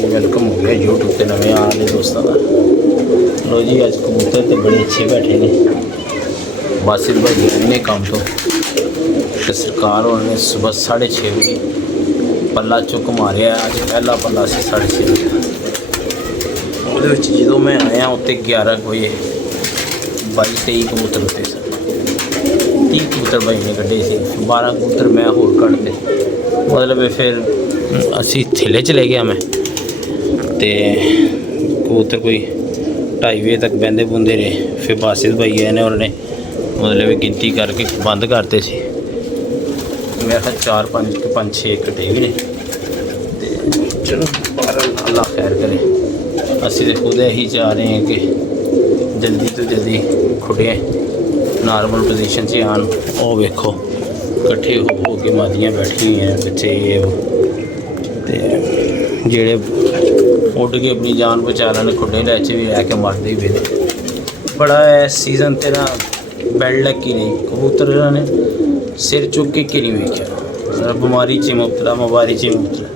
Welcome हो गया YouTube के नवे आने दोस्तों का। लो जी अज कबूतर तो बड़े अच्छे बैठे ने। बासित भाई इन्ने काम तो सरकार उन्होंने सुबह 6:30 बजे पल्ला चुक मारिया। अज पहला पल्ला से 6:30 बजे वो जो मैं आया उत्ते 11 बजे 22-23 कबूतर उत्ते सन। 30 कबूतर भाई ने कड्ढे सी, 12 कबूतर मैं होर कढ़ते। मतलब फिर असी थेले चले गया मैं ते कबूतर कोई 2:30 बजे तक बहते बुंदे रहे। फिर बासित भाई आए ने उन्होंने मतलब गिनती करके बंद करते सी। मेरा ख्याल 4-5-6 कटे भी ने। चलो अल्लाह खैर करे। असी तो खुद यही चाह रहे हैं कि जल्दी तो जल्दी खुड़े नॉर्मल पोजीशन से आन। और वेखो कट्ठे हो के मादियाँ बैठी हुई हैं, बच्चे ये जेड़े उड़ के अपनी जान बचा लेने खुडे लैचे भी लैके मरते ही पे। बड़ा है सीजन तेरा बेड लगी नहीं कबूतर ने सिर चुक के कि नहीं वेख्या। बीमारी च मुबतला मुबारी च मुबतला।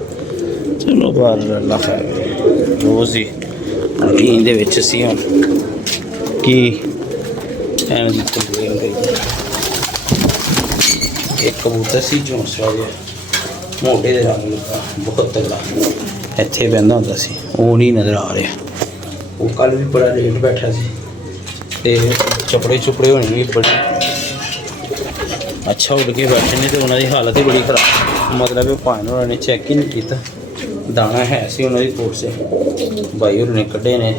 चलो बाहर अल्लाह खैर। रोज़ ही रूटीन दे विच असीं हुण कि कंप्लेन करिए। एक कबूतर सी झोंसला जिहा मोटे दे रंग लगा बहुत तगड़ा इत्थे बहंदा हुंदा सी, वो नहीं नज़र आ रहा। वो कल भी बड़ा लेट बैठा सी ते चपड़े चुपड़े होने भी बड़े अच्छा उड़ के बैठे ने। तो उन्होंने हालत ही बड़ी खराब। मतलब भाई उन्होंने चेक ही नहीं किया दाना है सी उन्होंने कोट से भाई उन्होंने कड्ढे ने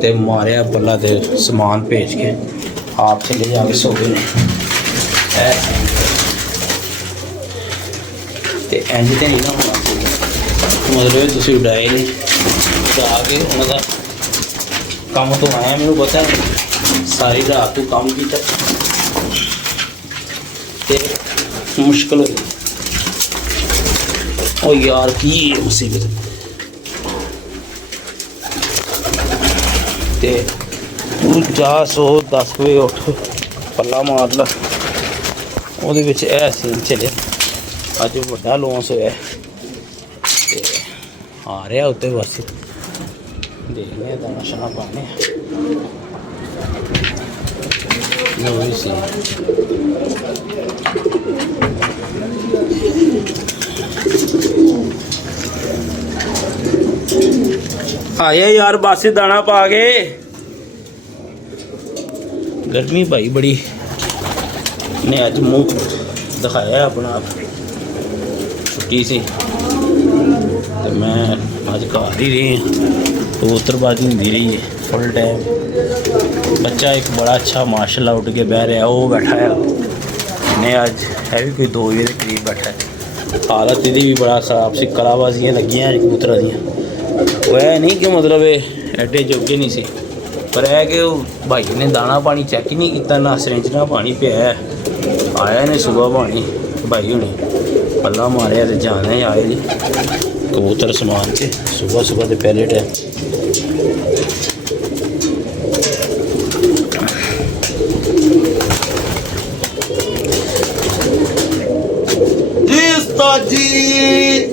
ते मारिया पल्ला ते समान भेज के आप थले जाके सो गए ने। इंज तो नहीं ना होना चाहिए। मतलब तुम उड़ाए नहीं उड़ा के उन्होंने काम तो आया। मैंने पता सारी रात तू काम किया मुश्किल हो यार की मुसीबत। ते तू जा 10 बजे उठ पल्ला मार ला। वो सीन चले अज बड़ा लॉस होया ते आ रहा उत्ते बस देखने दाना शाना पाने सी। आया यार बासी दाना पा के। गर्मी भाई बड़ी ने अज मुँह दिखाया अपना आप। छुट्टी सी तो मैं अज घर ही रही। कबूतरबाजी होती रही है फुल टाइम। बच्चा एक बड़ा अच्छा माशाल्लाह उठ के बह रहा वो बैठा है ने अज है भी कोई 2 बजे के करीब बैठा है। हालत यदी भी बड़ा खराब सी। कलाबाजियाँ लगियाँ कबूतर दियाँ। वो है नहीं कि मतलब एडे जोगे नहीं सी, पर है कि भाई ने दाना पानी चेक ही नहीं किया ना सरेंज ना पानी पिया। आया ने सुबह पानी भाई होने पल्ला मारिया तो जाना ही आए जी कबूतर समान से सुबह सुबह के पहले टाइम।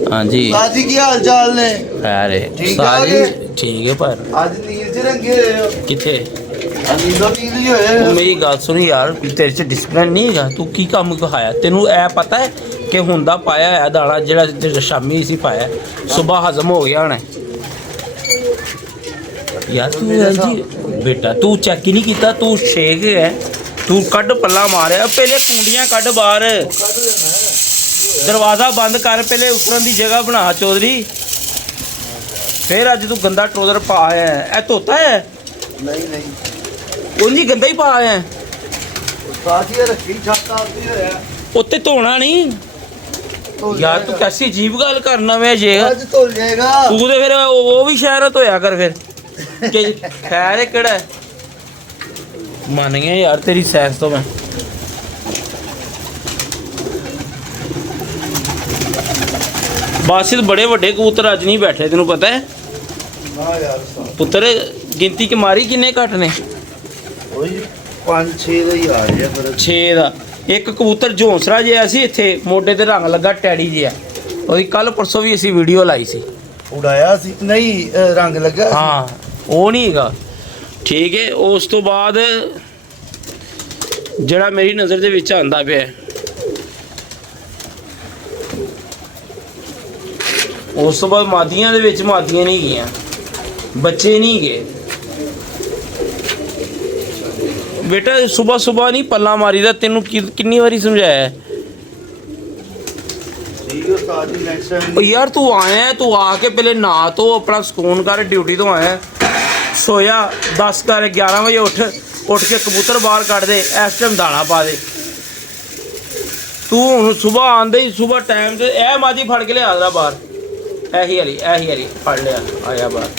हाँ जी साजी की हाल चाल ने खैर है साजी ठीक है। पर आज नींद च रंगे किथे मेरी गल सुन यार तेरे च डिसिप्लिन नहीं है। तू की काम खाया तेनू ए पता है कि हुंदा पाया है दाना जेड़ा शामी इसी पाया सुबह हजम हो गया होना यार। तू जी बेटा तू चेक ही नहीं किया। तू शेक है तू कड पल्ला मारिया। पहले कुंडियां कड बाहर दरवाज़ा बंद कर पहले उतरन की जगह बना चौधरी। फिर अज तू गंदा ट्रोजर पा आया है। धोता है नहीं नहीं उंजी गंदा ही पा आया है। उत्ते धोना नहीं यार। तू कैसी अजीब गल करना मैं जे तू तो फिर वो भी शहर धोया कर फिर खैर है केड़ा मान गया यार तेरी सैंस तो मैं। बासित बड़े वड्डे कबूतर अज नहीं बैठे तेनू पता है पुत्र। गिनती की मारी किन्ने घट ने 5-6 का एक कबूतर झोंसरा जिहा सी इत्थे मोढे ते रंग लगा टैडी जिहा। और कल परसों भी असी वीडियो लाई सी ਉਡਾਇਆ ਸੀ ਨਹੀਂ ਰੰਗ ਲੱਗਾ ਹਾਂ ਉਹ ਨਹੀਂ ਹੈਗਾ ਠੀਕ ਹੈ। ਉਸ ਤੋਂ ਬਾਅਦ ਜਿਹੜਾ ਮੇਰੀ ਨਜ਼ਰ ਦੇ ਵਿੱਚ ਆਂਦਾ ਪਿਆ ਉਸ ਤੋਂ ਬਾਅਦ ਮਾਦੀਆਂ ਦੇ ਵਿੱਚ ਮਾਦੀਆਂ ਨਹੀਂ ਗਈਆਂ, ਬੱਚੇ ਨਹੀਂ ਗਏ ਬੇਟਾ। ਸਵੇਰ ਸਵੇਰ ਨਹੀਂ ਪੱਲਾ ਮਾਰੀਦਾ, ਤੈਨੂੰ ਕਿੰਨੀ ਵਾਰੀ ਸਮਝਾਇਆ। ਠੀਕ ਹੈ ਉਸਤਾਦ ਜੀ ਨੈਕਸਟ ਟਾਈਮ। ਉਹ ਯਾਰ ਤੂੰ ਆਇਆ, ਤੂੰ ਆ ਕੇ ਪਹਿਲੇ ਨਹਾ ਧੋ ਆਪਣਾ ਸਕੂਨ ਕਰ, ਡਿਊਟੀ ਤੋਂ ਆਇਆ ਸੋਇਆ 10 ਕਰ 11 ਵਜੇ ਉੱਠ ਕੇ ਕਬੂਤਰ ਬਾਹਰ ਕੱਢ ਦੇ, ਇਸ ਟਾਈਮ ਦਾਣਾ ਪਾ ਦੇ। ਤੂੰ ਹੁਣ ਸਵੇਰ ਆਉਂਦੇ ਹੀ ਸਵੇਰ ਟਾਈਮ ਤੇ ਇਹ ਮਾਦੀ ਫੜ ਕੇ ਲਿਆ ਦਾ ਬਾਹਰ, ਇਹੀ ਹਰੀ ਫੜ ਲਿਆ, ਆਇਆ ਬਾਹਰ।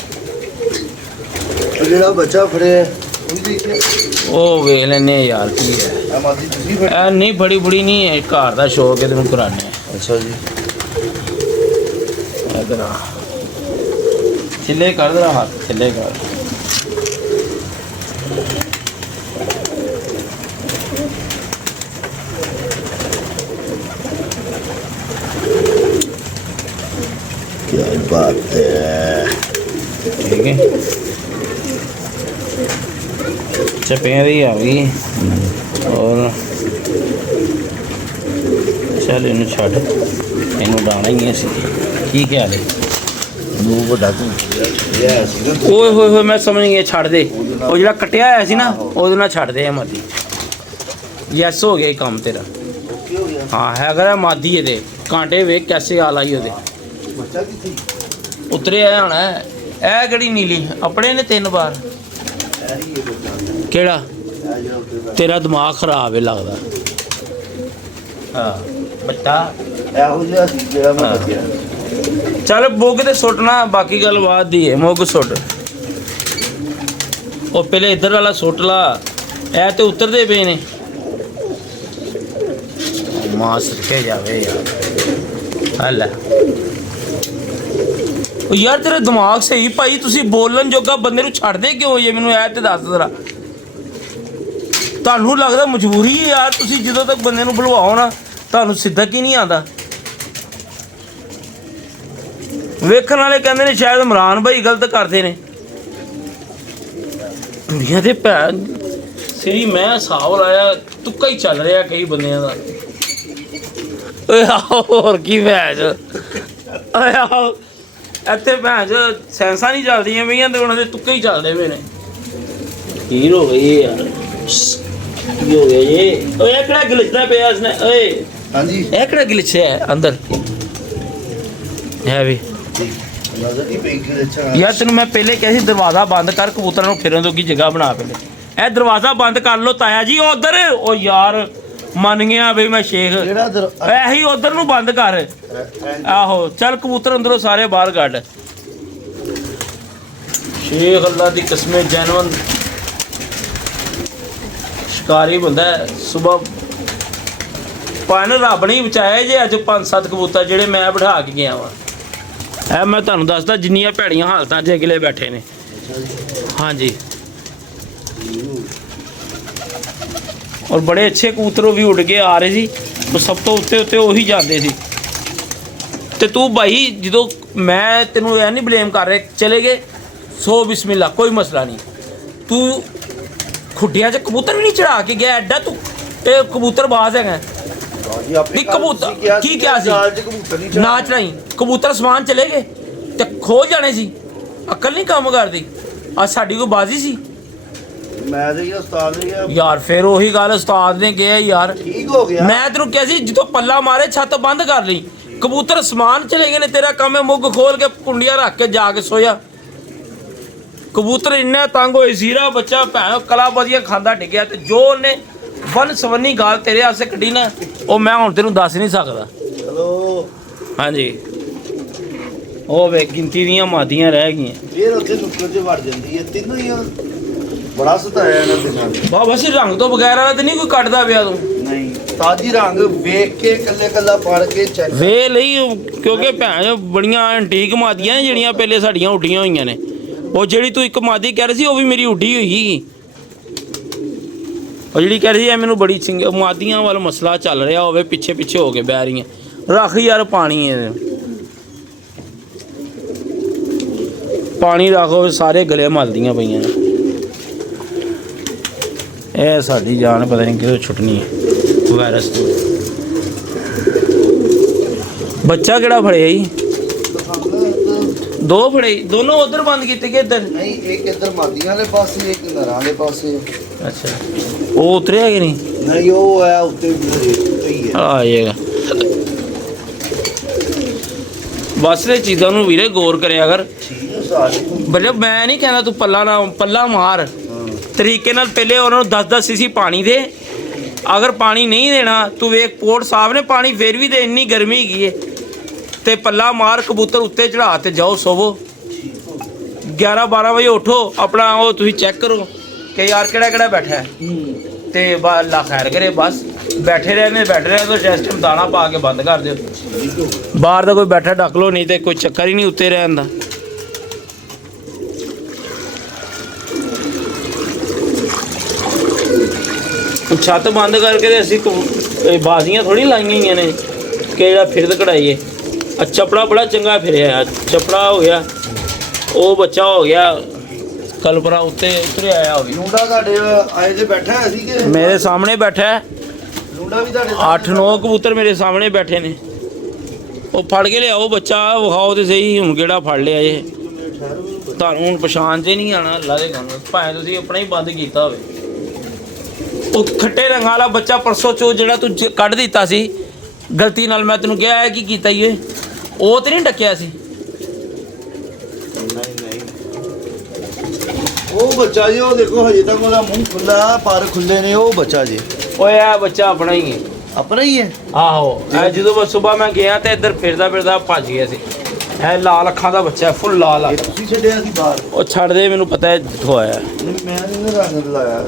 ਜਿਹੜਾ ਬੱਚਾ ਫੜਿਆ ਉਹ ਵੀ ਦੇਖਿਆ, ਉਹ ਵੇਖ ਲੈਨੇ ਯਾਰ ਕੀ ਹੈ। ਆ ਮਾਦੀ ਤੁਸੀਂ ਫੜ। ਇਹ ਨਹੀਂ ਬੜੀ ਬੁੜੀ ਨਹੀਂ ਹੈ, ਘਰ ਦਾ ਸ਼ੌਕ ਹੈ ਤੈਨੂੰ ਕਰਾਨੇ। ਅੱਛਾ ਜੀ ਇਧਰ ਆ, ਥੱਲੇ ਕਰ ਦੇ ਹੱਥ, ਥੱਲੇ ਕਰ। ਕੀ ਬਾਤ ਹੈ। ठीक है चपेरी आ गई और चल इन छड़ इन डाना ही असी की ख्याल है। ਨੂੰ ਵੱਡਾ ਤੂੰ ਇਹ ਸੀ ओए होए होए मैं समझ गया, छड़ दे वो जो कटिया होया सी ना ਉਹਦੇ ਨਾਲ ਛੱਡ ਦੇ ਮਾਦੀ। यस हो गया काम तेरा। ਕੀ ਹੋ ਗਿਆ हाँ हैगा मादी ਇਹਦੇ ਕਾਂਟੇ ਵੇਖ कैसे आ लाई ਉਹਦੇ ਬੱਚਾ ਕਿੱਥੇ ਉਤਰੇ ਆਇਆ ਹੋਣਾ। ਇਹ ਕਿਹੜੀ ਨੀਲੀ ਆਪਣੇ ਨੇ 3 ਵਾਰ। ਇਹ ਹੀ ਇਹ ਬੱਚਾ ਕਿਹੜਾ ਇਹ ਜਿਹੜਾ ਉੱਤੇ ਦਾ ਤੇਰਾ ਦਿਮਾਗ ਖਰਾਬ ਹੈ ਲੱਗਦਾ। ਹਾਂ ਬੱਟਾ ਇਹੋ ਜਿਹਾ ਸੀ ਜਿਹੜਾ ਮੈਂ ਹਾਂ। ਲੱਗਿਆ। ਚੱਲ ਮੁੱਗ ਤੇ ਸੁੱਟਣਾ, ਬਾਕੀ ਗੱਲ ਬਾਤ ਦੀ ਹੈ। ਮੁੱਗ ਸੁੱਟ, ਉਹ ਪਹਿਲੇ ਇੱਧਰ ਵਾਲਾ ਸੁੱਟ ਲਾ, ਇਹ ਤੇ ਉਤਰਦੇ ਪਏ ਨੇ। ਮਾਸ ਰੱਖੇ ਜਾਵੇ ਯਾਰ। ਹੱਲਾ ਉਹ ਯਾਰ ਤੇਰਾ ਦਿਮਾਗ ਸਹੀ ਭਾਈ, ਤੁਸੀਂ ਬੋਲਣ ਜੋਗਾ ਬੰਦੇ ਨੂੰ ਛੱਡਦੇ ਕਿਉਂ ਜੇ ਮੈਨੂੰ ਇਹ ਤੇ ਦੱਸ ਜ਼ਰਾ। ਤੁਹਾਨੂੰ ਲੱਗਦਾ ਮਜਬੂਰੀ ਹੈ ਯਾਰ, ਤੁਸੀਂ ਜਦੋਂ ਤੱਕ ਬੰਦੇ ਨੂੰ ਬੁਲਵਾਓ ਨਾ ਤੁਹਾਨੂੰ ਸਿੱਧਾ ਕੀ ਨਹੀਂ ਆਉਂਦਾ। ਵੇਖਣ ਵਾਲੇ ਕਹਿੰਦੇ ਨੇ ਸ਼ਾਇਦ ਇਮਰਾਨ ਭਾਈ ਗਲਤ ਕਰਦੇ ਨੇ। ਦੁਨੀਆ ਦੇ ਭੈਣ ਸਰੀ ਮੈਂ ਹਿਸਾਬ ਲਾਇਆ ਤੁੱਕਾ ਹੀ ਚੱਲ ਰਿਹਾ ਕਈ ਬੰਦਿਆਂ ਦਾ। ਓਏ ਆਹੋ ਹੋਰ ਕੀ ਭੈਣ ਓਏ ਆਹੋ ਇੱਥੇ ਭੈਣ ਸੈਂਸਾਂ ਨਹੀਂ ਚੱਲਦੀਆਂ ਪਈਆਂ ਤੇ ਉਹਨਾਂ ਦੇ ਤੁੱਕੇ ਹੀ ਚੱਲਦੇ ਪਏ ਨੇ। ਕੀ ਹੋ ਗਈ ਯਾਰ, ਕੀ ਹੋ ਗਿਆ ਜੀ? ਓਏ ਇਹ ਕਿਹੜਾ ਗਲਿਚਦਾ ਪਿਆ ਇਸਨੇ? ਓਏ ਹਾਂਜੀ ਇਹ ਕਿਹੜਾ ਗਲਿਚ ਹੈ ਅੰਦਰ ਹੈ ਵੀ? ਨਜ਼ਰ ਨਹੀਂ ਪਈ ਕਿ ਅੱਛਾ ਯਾਰ ਤੈਨੂੰ ਮੈਂ ਪਹਿਲੇ ਕਿਹਾ ਸੀ ਦਰਵਾਜ਼ਾ ਬੰਦ ਕਰ, ਕਬੂਤਰਾਂ ਨੂੰ ਫਿਰਨ ਜੋਗੀ ਜਗ੍ਹਾ ਬਣਾ ਪਹਿਲੇ। ਇਹ ਦਰਵਾਜ਼ਾ ਬੰਦ ਕਰ ਲੋ ਤਾਇਆ ਜੀ ਉਧਰ। ਉਹ ਯਾਰ ਮੰਨ ਗਿਆ ਬਈ ਮੈਂ ਸ਼ੇਖ, ਜਿਹੜਾ ਇਹੀ ਉਧਰ ਨੂੰ ਬੰਦ ਕਰ। ਆਹੋ ਚੱਲ ਕਬੂਤਰ ਅੰਦਰੋਂ ਸਾਰੇ ਬਾਹਰ ਕੱਢ। ਸ਼ੇਖ ਅੱਲਾ ਦੀ ਕਸਮੇ ਜੈਨਵਨ ਸ਼ਿਕਾਰੀ ਬੰਦਾ ਸਵੇਰ ਪਾਣ ਰੱਬ ਨੇ ਬਚਾਇਆ ਜੇ ਅੱਜ 5-7 ਕਬੂਤਰ ਜਿਹੜੇ ਮੈਂ ਬਿਠਾ ਕੇ ਗਿਆ ਵਾਂ। ਇਹ ਮੈਂ ਤੁਹਾਨੂੰ ਦੱਸਦਾ ਜਿੰਨੀਆਂ ਭੈੜੀਆਂ ਹਾਲਤਾਂ 'ਚ ਅਗਲੇ ਬੈਠੇ ਨੇ। ਹਾਂਜੀ ਔਰ ਬੜੇ ਅੱਛੇ ਕਬੂਤਰ ਵੀ ਉੱਡ ਕੇ ਆ ਰਹੇ ਸੀ, ਉਹ ਸਭ ਤੋਂ ਉੱਤੇ ਉਹੀ ਜਾਂਦੇ ਸੀ। ਤੇ ਤੂੰ ਭਾਈ ਜਦੋਂ ਮੈਂ ਤੈਨੂੰ ਇਹ ਨਹੀਂ ਬਲੇਮ ਕਰ ਰਿਹਾ, ਚਲੇ ਗਏ ਸੋ ਬਿਸਮਿਲ੍ਲਾ ਕੋਈ ਮਸਲਾ ਨਹੀਂ। ਤੂੰ ਖੁੱਡਿਆਂ 'ਚ ਕਬੂਤਰ ਵੀ ਨਹੀਂ ਚੜਾ ਕੇ ਗਿਆ ਐਡਾ ਤੂੰ ਇਹ ਕਬੂਤਰਬਾਜ਼ ਹੈਗਾ। ਨਹੀਂ ਕਬੂਤਰ ਕੀ ਕਿਹਾ ਸੀ ਨਾ ਚੜਾਈ, ਕਬੂਤਰ ਸਮਾਨ ਚਲੇ ਗਏ ਤੇ ਖੋ ਜਾਣੇ ਸੀ। ਅਕਲ ਨਹੀਂ ਕੰਮ ਕਰਦੀ। ਅੱਜ ਸਾਡੀ ਕੋਈ ਬਾਜ਼ੀ ਸੀ ਮੈਂ ਤੇ ਉਸਤਾਦ ਨੇ ਕਿਹਾ ਯਾਰ। ਫਿਰ ਉਹੀ ਗੱਲ ਉਸਤਾਦ ਨੇ ਕਿਹਾ ਯਾਰ ਠੀਕ ਹੋ ਗਿਆ। ਮੈਂ ਤੈਨੂੰ ਕਿਹਾ ਸੀ ਜਦੋਂ ਪੱਲਾ ਮਾਰੇ ਛੱਤ ਬੰਦ ਕਰ ਲਈ। ਕਬੂਤਰ ਸਮਾਨ ਚਲੇ ਗਏ ਨੇ, ਤੇਰਾ ਕੰਮ ਹੈ ਮੁੱਗ ਖੋਲ ਕੇ ਕੁੰਡੀਆਂ ਰੱਖ ਕੇ ਜਾ ਕੇ ਸੋਇਆ। ਕਬੂਤਰ ਇੰਨਾ ਤੰਗ ਹੋਏ ਸੀਰਾ ਬੱਚਾ ਭੈਣ ਕਲਾ ਵਧੀਆ ਖਾਂਦਾ ਡਿੱਗਿਆ। ਤੇ ਜੋ ਉਹਨੇ ਵਨ ਸਵੰਨੀ ਗਾਲ ਤੇਰੇ ਵਾਸਤੇ ਕੱਢੀ ਨਾ ਉਹ ਮੈਂ ਹੁਣ ਤੈਨੂੰ ਦੱਸ ਨਹੀਂ ਸਕਦਾ। ਚਲੋ ਹਾਂਜੀ ਉਹ ਵੇ ਗਿਣਤੀ ਦੀਆਂ ਮਾਦੀਆਂ ਰਹਿ ਗਈਆਂ। ਫਿਰ ਉੱਥੇ ਨੁੱਕਰ 'ਚ ਵੜ ਜਾਂਦੀ ਹੈ ਤਿੰਨੋਂ ਹੀ। ਬੜਾ ਸਤਾਇਆ ਇਹਨਾਂ ਦੇ ਨਾਲ। ਬਾਬਾ ਸੀ ਰੰਗ ਤੋਂ ਬਗੈਰ ਵਾਲਾ ਤੇ ਨਹੀਂ ਕੋਈ ਕੱਢਦਾ ਪਿਆ ਤੂੰ? ਨਹੀਂ ਤਾਜੀ ਰੰਗ ਵੇਖ ਕੇ ਕੱਲੇ ਕੱਲਾ ਪੜ ਕੇ ਚੈੱਕ ਵੇ ਲਈ ਕਿਉਂਕਿ ਭੈਣ ਬੜੀਆਂ ਐਂਟੀਕ ਮਾਦੀਆਂ ਨੇ ਜਿਹੜੀਆਂ ਪਹਿਲੇ ਸਾਡੀਆਂ ਉੱਡੀਆਂ ਹੋਈਆਂ ਨੇ। ਉਹ ਜਿਹੜੀ ਤੂੰ ਇੱਕ ਮਾਦੀ ਕਹਿ ਰਹੀ ਸੀ ਉਹ ਵੀ ਮੇਰੀ ਉੱਡੀ ਹੋਈ ਸੀ। ਉਹ ਜਿਹੜੀ ਕਹਿ ਰਹੀ ਐ ਮੈਨੂੰ ਬੜੀ ਮਾਦੀਆਂ ਵੱਲ ਮਸਲਾ ਚੱਲ ਰਿਹਾ ਹੋਵੇ ਪਿੱਛੇ ਪਿੱਛੇ ਹੋ ਕੇ ਬਹਿ ਰਹੀਆਂ। ਰੱਖ ਯਾਰ ਪਾਣੀ ਹੈ ਪਾਣੀ ਰੱਖੋ ਸਾਰੇ ਗਲੇ ਮਲਦੀਆਂ ਪਈਆਂ ਨੇ। ਇਹ ਸਾਡੀ ਜਾਨ ਪਤਾ ਨਹੀਂ ਕਿਦੋਂ ਛੁੱਟਣੀ ਹੈ ਵਾਇਰਸ ਤੋਂ। ਬੱਚਾ ਕਿਹੜਾ ਫੜਿਆ ਜੀ? ਦੋ ਫੜੇ, ਦੋਨੋਂ ਉਧਰ ਬੰਦ ਕੀਤੇ ਕਿ ਇੱਧਰ? ਨਹੀਂ, ਇੱਕ ਇੱਧਰ ਮਾਦੀਆਂ ਵਾਲੇ ਪਾਸੇ, ਇੱਕ ਨਰਾਂ ਵਾਲੇ ਪਾਸੇ। ਅੱਛਾ, ਉਹ ਉਤਰਿਆ ਕਿ ਨਹੀਂ? ਨਹੀਂ, ਉਹ ਆ ਉੱਤੇ ਹੀ ਹੈ। ਆ ਜਾਏਗਾ। ਬਸ ਇਹ ਚੀਜ਼ਾਂ ਨੂੰ ਵੀਰੇ ਗੌਰ ਕਰਿਆ ਕਰ। ਠੀਕ ਹੈ ਸਾਰੇ। ਬਲੇ ਮੈਂ ਨਹੀਂ ਕਹਿੰਦਾ ਤੂੰ ਪੱਲਾ ਮਾਰ ਤਰੀਕੇ ਨਾਲ। ਪਹਿਲੇ ਉਹਨਾਂ ਨੂੰ 10-10 ਸੀਸੀ ਪਾਣੀ ਦੇ। ਅਗਰ ਪਾਣੀ ਨਹੀਂ ਦੇਣਾ ਤੂੰ ਵੇਖ ਪੋਰਟ ਸਾਹਿਬ ਨੇ ਪਾਣੀ ਫੇਰ ਵੀ ਦੇ, ਇੰਨੀ ਗਰਮੀ ਹੈਗੀ ਹੈ ਤੇ ਪੱਲਾ ਮਾਰ, ਕਬੂਤਰ ਉੱਤੇ ਚੜਾ ਤੇ ਜਾਓ ਸੋਵੋ। 11-12 ਵਜੇ ਉੱਠੋ, ਆਪਣਾ ਉਹ ਤੁਸੀਂ ਚੈੱਕ ਕਰੋ ਕਿ ਯਾਰ ਕਿਹੜਾ ਕਿਹੜਾ ਬੈਠਾ ਹੈ ਤੇ ਅੱਲਾ ਖੈਰ ਕਰੇ। ਬਸ ਬੈਠੇ ਰਹਿੰਦੇ ਤਾਂ ਚੈਸਟ ਨੂੰ ਦਾਣਾ ਪਾ ਕੇ ਬੰਦ ਕਰ ਦਿਓ। ਬਾਹਰ ਦਾ ਕੋਈ ਬੈਠਾ ਢੱਕ ਲਓ, ਨਹੀਂ ਤੇ ਕੋਈ ਚੱਕਰ ਹੀ ਨਹੀਂ ਉੱਤੇ ਰਹਿਣ ਦਾ। ਛੱਤ ਬੰਦ ਕਰਕੇ ਤੇ ਅਸੀਂ ਬਾਜ਼ੀਆਂ ਥੋੜੀ ਲਾਈਆਂ ਹੋਈਆਂ ਨੇ ਕਿ ਜਿਹੜਾ ਫਿਰਦ ਕਢਾਈਏ। ਚੱਪੜਾ ਬੜਾ ਚੰਗਾ ਫਿਰਿਆ, ਚੱਪੜਾ ਹੋ ਗਿਆ, ਉਹ ਬੱਚਾ ਹੋ ਗਿਆ ਕਲਪਰਾ ਉੱਤੇ ਉਤਰਿਆ ਆਇਆ ਹੋਵੇ। ਲੂੰਡਾ ਤੁਹਾਡੇ ਆਏ ਤੇ ਬੈਠਾ ਹੈ ਸੀ ਕਿ ਮੇਰੇ ਸਾਹਮਣੇ ਬੈਠਾ ਹੈ। ਲੂੰਡਾ ਵੀ ਤੁਹਾਡੇ 8-9 ਕਬੂਤਰ ਮੇਰੇ ਸਾਹਮਣੇ ਬੈਠੇ ਨੇ। ਉਹ ਫੜ ਕੇ ਲਿਆਓ ਬੱਚਾ, ਵਿਖਾਓ ਤੇ ਸਹੀ ਹੁਣ ਕਿਹੜਾ ਫੜ ਲਿਆ ਜੇ। ਤੁਹਾਨੂੰ ਹੁਣ ਪਛਾਣ 'ਚ ਨਹੀਂ ਆਣਾ ਅੱਲਾ ਦੇ ਕੰਮ, ਭਾਵੇਂ ਤੁਸੀਂ ਆਪਣਾ ਹੀ ਬੰਦ ਕੀਤਾ ਹੋਵੇ। ਉਹ ਖੱਟੇ ਰੰਗਾਂ ਵਾਲਾ ਬੱਚਾ ਪਰਸੋਂ ਚੋ ਜਿਹੜਾ ਤੂੰ ਕੱਢ ਦਿੱਤਾ ਸੀ ਗਲਤੀ ਨਾਲ, ਮੈਂ ਤੈਨੂੰ ਕਿਹਾ ਹੈ ਕੀ ਕੀਤਾ ਈ ਉਹ ਤੇ ਨਹੀਂ ਡੱਕਿਆ ਸੀ? ਨਹੀਂ, ਉਹ ਬੱਚਾ ਜੀ, ਉਹ ਦੇਖੋ ਹਜੇ ਤੱਕ ਉਹਦਾ ਮੂੰਹ ਖੁੱਲਾ, ਪਰ ਖੁੱਲੇ ਨੇ। ਉਹ ਬੱਚਾ ਜੀ, ਓਏ ਆ ਬੱਚਾ ਆਪਣਾ ਹੀ ਹੈ। ਆਪਣਾ ਹੀ ਹੈ? ਆਹੋ, ਇਹ ਜਦੋਂ ਮੈਂ ਸਵੇਰ ਮੈਂ ਗਿਆ ਤੇ ਇੱਧਰ ਫਿਰਦਾ ਭੱਜ ਗਿਆ ਸੀ। ਇਹ ਲਾਲ ਅੱਖਾਂ ਦਾ ਬੱਚਾ, ਫੁੱਲ ਲਾਲ ਆ। ਤੁਸੀਂ ਛੱਡਿਆ ਸੀ ਬਾਹਰ? ਉਹ ਛੱਡ ਦੇ, ਮੈਨੂੰ ਪਤਾ ਹੈ ਜਿੱਥੋਂ ਆਇਆ। ਮੈਂ ਨਹੀਂ ਰੰਗ ਲਾਇਆ।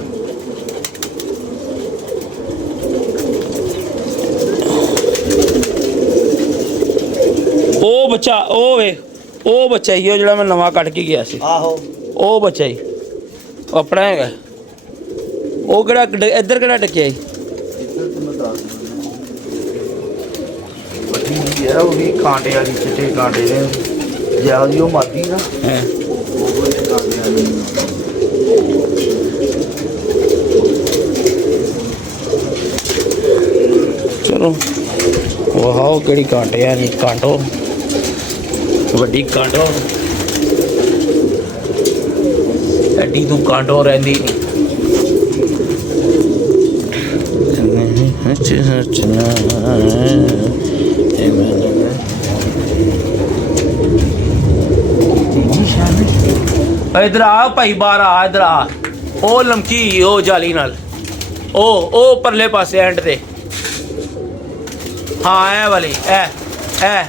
ਉਹ ਬੱਚਾ, ਉਹ ਵੇ, ਉਹ ਬੱਚਾ ਹੀ ਉਹ ਜਿਹੜਾ ਮੈਂ ਨਵਾਂ ਕੱਢ ਕੇ ਗਿਆ ਸੀ। ਆਹੋ, ਉਹ ਬੱਚਾ ਹੀ ਆਪਣਾ ਹੈਗਾ। ਉਹ ਕਿਹੜਾ ਇੱਧਰ ਕਿਹੜਾ ਟਕਿਆ ਜੀ? ਇੱਧਰ ਤੁਹਾਨੂੰ ਦੱਸ ਦਿੰਦਾ ਯਾਰ, ਉਹ ਵੀ ਕਾਂਟੇ ਵਾਲੀ, ਚਿੱਟੇ ਕਾਂਟੇ ਨੇ ਜਾਂ ਉਹ ਮਾਦੀ ਨਾ। ਹਾਂ, ਉਹ ਵੀ ਕਾਂਟੇ ਵਾਲੀ। ਚਲੋ ਵਾਓ, ਕਿਹੜੀ ਕਾਂਟੇ ਆ ਜੀ? ਕਾਂਟੋ ਵੱਡੀ ਕਾਂਟੋ, ਐਡੀ ਤੂੰ ਕਾਂਟੋ ਰਹਿੰਦੀ ਨਹੀਂ। ਇਧਰ ਆ ਭਾਈ, ਬਾਹਰ ਆ, ਇਧਰ ਆ। ਉਹ ਲਮਕੀ ਉਹ ਜਾਲੀ ਨਾਲ, ਉਹ ਪਰਲੇ ਪਾਸੇ ਐਂਡ ਤੇ। ਹਾਂ, ਇਹ ਵਾਲੀ, ਇਹ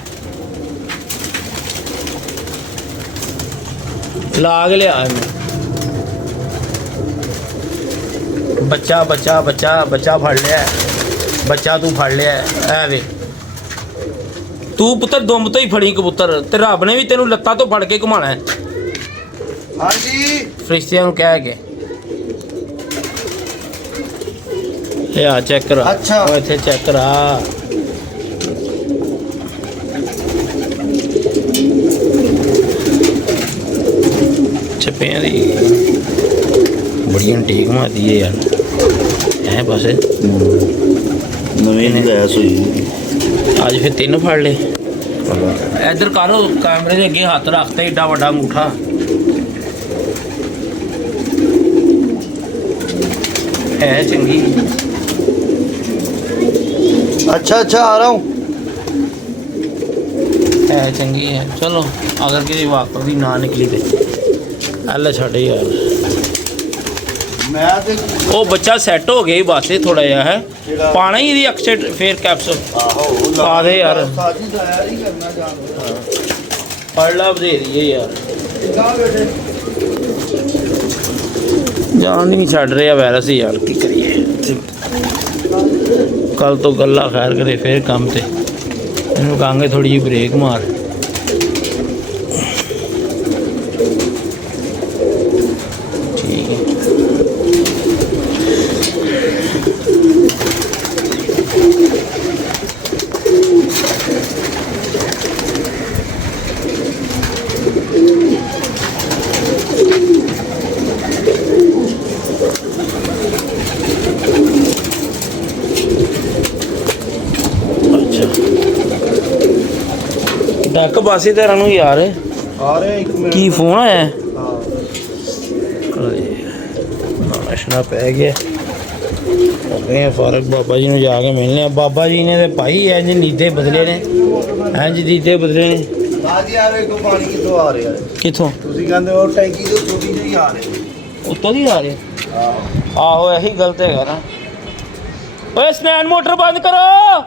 ਲਾਗ ਲਿਆ ਇਹਨੂੰ। ਬੱਚਾ ਫੜ ਲਿਆ, ਬੱਚਾ ਤੂੰ ਫੜ ਲਿਆ। ਐ ਵੇ ਤੂੰ ਪੁੱਤਰ ਦੁੰਬ ਤੋਂ ਹੀ ਫੜੀ ਕਬੂਤਰ, ਤੇ ਰੱਬ ਨੇ ਵੀ ਤੈਨੂੰ ਲੱਤਾਂ ਤੋਂ ਫੜ ਕੇ ਘੁਮਾਣਾ ਹੈ। ਹਾਂਜੀ, ਫਰਿਸ਼ਤਿਆਂ ਨੂੰ ਕਹਿ ਕੇ ਇਹ ਆ ਚੈੱਕ ਕਰਾ। ਅੱਛਾ, ਉਹ ਇੱਥੇ ਚੈੱਕ ਕਰਾ। ਛੱਪਿਆਂ ਦੀ ਬੜੀ ਟੀਕ ਮਾਰਦੀ ਹੈ ਯਾਰ। ਐ ਬਸ ਨਵੇਂ ਨਹੀਂ ਲਾਇਆ ਸੋਈ। ਅੱਜ ਫਿਰ 3 ਫੜ ਲਏ। ਇੱਧਰ ਕਰੋ, ਕੈਮਰੇ ਦੇ ਅੱਗੇ ਹੱਥ ਰੱਖਤੇ, ਏਡਾ ਵੱਡਾ ਅੰਗੂਠਾ। ਹੈ ਚੰਗੀ। अच्छा, आ रहा हूँ। है चंगी है। चलो अगर किसी वाकफ की ना निकली तो अल्लाह छड़े यार। मैं ते वो बच्चा सैट हो गया बस थोड़ा जिहा है पाना ही ਇਹਦੀ ਅਕਸੇ ਫੇਰ ਕੈਪਸੂਲ ਪਾ ਦੇ ਯਾਰ। साजी तैयार ही करना जानवर। ਪੜ ਲਾ ਦੇ ਦਈਏ ਯਾਰ। कहां बैठे? ਜਾਨ ਨਹੀਂ ਛੱਡ ਰਿਹਾ ਵਾਇਰਸ ਹੀ ਯਾਰ, ਕੀ ਕਰੀਏ। ਕੱਲ ਤੋਂ ਗੱਲਾਂ ਖੈਰ ਕਰੇ ਫੇਰ ਕੰਮ ਤੇ ਇਹਨੂੰ ਕਹਾਂਗੇ ਥੋੜੀ ਜਿਹੀ ਬ੍ਰੇਕ ਮਾਰ। ਠੀਕ ਹੈ। ਬਾਸੀ ਤੇਰਾਂ ਨੂੰ ਯਾਰ ਆ ਰਿਹਾ ਇੱਕ ਮਿੰਟ ਕੀ ਫੋਨ ਆਇਆ ਹਾਂ ਨਸ਼ਾ ਪੈ ਗਿਆ ਹੋ ਗਏ ਫਾਰਕ ਬਾਬਾ ਜੀ ਨੂੰ ਜਾ ਕੇ ਮਿਲਨੇ ਆ ਬਾਬਾ ਜੀ ਨੇ ਤੇ ਭਾਈ ਇੰਜ ਨੀਦੇ ਬਦਲੇ ਨੇ ਇੰਜ ਨੀਦੇ ਬਦਲੇ ਨੇ ਆ ਜੀ ਆ ਵੇਖੋ ਪਾਣੀ ਕਿੱਥੋਂ ਆ ਰਿਹਾ ਹੈ। ਕਿੱਥੋਂ ਤੁਸੀਂ ਕਹਿੰਦੇ ਉਹ ਟੈਂਕੀ ਤੋਂ ਛੋਟੀ ਜਿਹੀ ਆ ਰਹੀ ਉੱਤੋਂ ਦੀ ਆ ਰਹੇ ਆਹੋ ਆਹੋ ਇਹੀ ਗਲਤ ਹੈਗਾ ਨਾ ਓਏ ਸਨੈਨ ਮੋਟਰ ਬੰਦ ਕਰੋ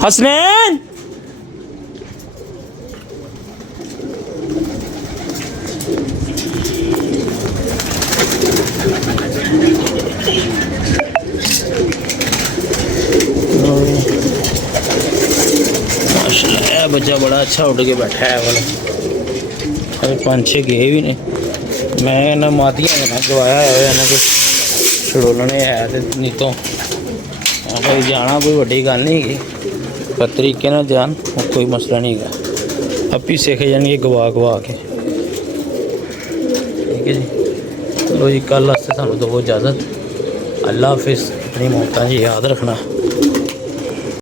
ਹਸਨੈਨ माशाल्लाह बच्चा बड़ा अच्छा उठ के बैठा है वाला अरे 5-6 गए भी ने मैं ना मातियां ना गवाया है ना कुछ छड़ोलने है ते नहीं तो भाई जाना कोई बड़ी गल नहीं है पर तरीके ना जान कोई मसला नहीं है आप ही सीख जाएंगे गवा गवा के ठीक है जी चलो जी कल वास्ते सानू दो इजाज़त अल्लाह हाफिज़ अपनी मोहताज याद रखना।